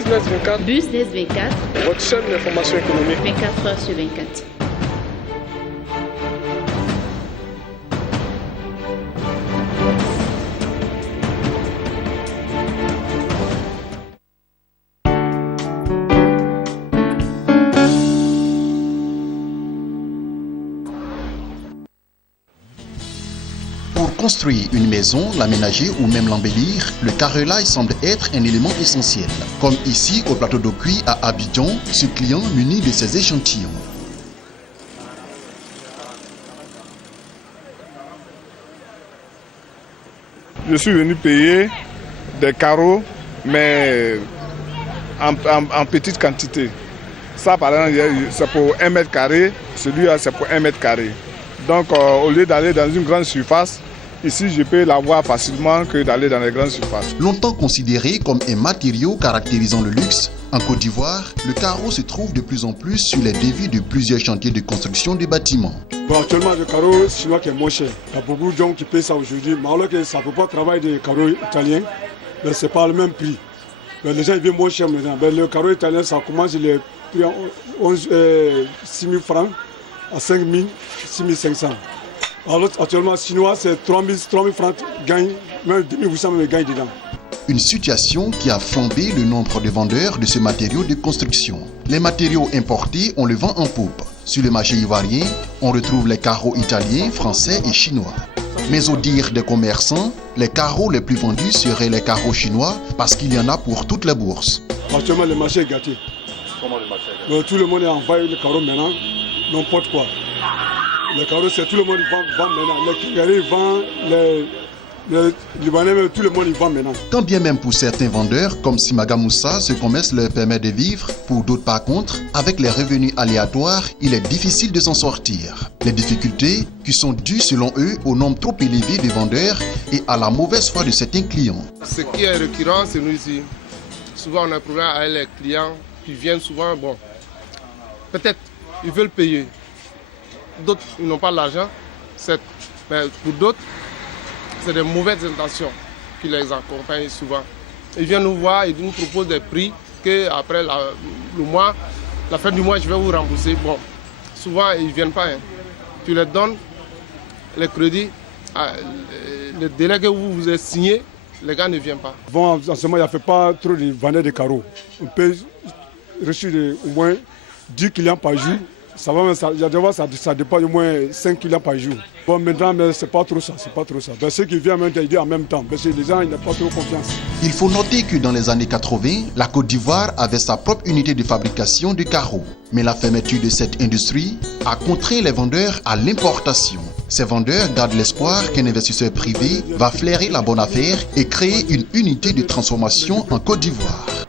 Business 24. Business 24. Votre chaîne d'information économique. 24 heures sur 24. Pour construire une maison, l'aménager ou même l'embellir, le carrelage semble être un élément essentiel. Comme ici au plateau d'eau cuit à Abidjan, ce client muni de ses échantillons. Je suis venu payer des carreaux, mais en petite quantité. Ça, par exemple, c'est pour 1 mètre carré, celui-là, c'est pour 1 mètre carré. Donc, au lieu d'aller dans une grande surface, ici, je peux l'avoir facilement que d'aller dans les grandes surfaces. Longtemps considéré comme un matériau caractérisant le luxe, en Côte d'Ivoire, le carreau se trouve de plus en plus sur les devis de plusieurs chantiers de construction de bâtiments. Bon, actuellement, le carreau chinois qui est moins cher. Il y a beaucoup de gens qui paient ça aujourd'hui. Mais alors que ça ne peut pas travailler des carreaux italiens, mais ce n'est pas le même prix. Mais les gens ils viennent moins cher maintenant. Mais le carreau italien, ça commence les prix à 6 000 francs à 5 000, 6 500. Alors actuellement, chinois, c'est 3 000 francs gagne, même 2 800 même gagne dedans. Une situation qui a flambé le nombre de vendeurs de ce matériau de construction. Les matériaux importés, on le vend en poupe. Sur le marché ivoirien, on retrouve les carreaux italiens, français et chinois. Mais au dire des commerçants, les carreaux les plus vendus seraient les carreaux chinois parce qu'il y en a pour toute la bourse. Actuellement, le marché est gâté. Comment le marché est gâté? Tout le monde est envoyé le carreau maintenant, n'importe quoi. Les carreaux, c'est tout le monde vend maintenant. Les Kingaris vendent, les Libanais, tout le monde y vend maintenant. Quand bien même pour certains vendeurs, comme Simaga Moussa, ce commerce leur permet de vivre, pour d'autres par contre, avec les revenus aléatoires, il est difficile de s'en sortir. Les difficultés qui sont dues selon eux au nombre trop élevé de vendeurs et à la mauvaise foi de certains clients. Ce qui est récurrent, c'est nous ici. Souvent on a un problème avec les clients qui viennent souvent, bon, peut-être ils veulent payer. D'autres ils n'ont pas l'argent, mais pour d'autres, c'est des mauvaises intentions qui les accompagnent souvent. Ils viennent nous voir, ils nous proposent des prix qu'après le mois, la fin du mois, je vais vous rembourser. Bon, souvent, ils ne viennent pas. Hein. Tu les donnes, les crédits, le délai que vous avez signé, les gars ne viennent pas. Bon, en ce moment, il n'y a pas trop de vendeurs de carreaux. On peut reçu au moins 10 clients par jour. Ça va, ça dépend au moins 5 clients par jour. Bon, maintenant, mais c'est pas trop ça, Ben, ceux qui viennent m'aider en même temps, parce que les gens, ils n'ont pas trop confiance. Il faut noter que dans les années 80, la Côte d'Ivoire avait sa propre unité de fabrication de carreaux. Mais la fermeture de cette industrie a contraint les vendeurs à l'importation. Ces vendeurs gardent l'espoir qu'un investisseur privé va flairer la bonne affaire et créer une unité de transformation en Côte d'Ivoire.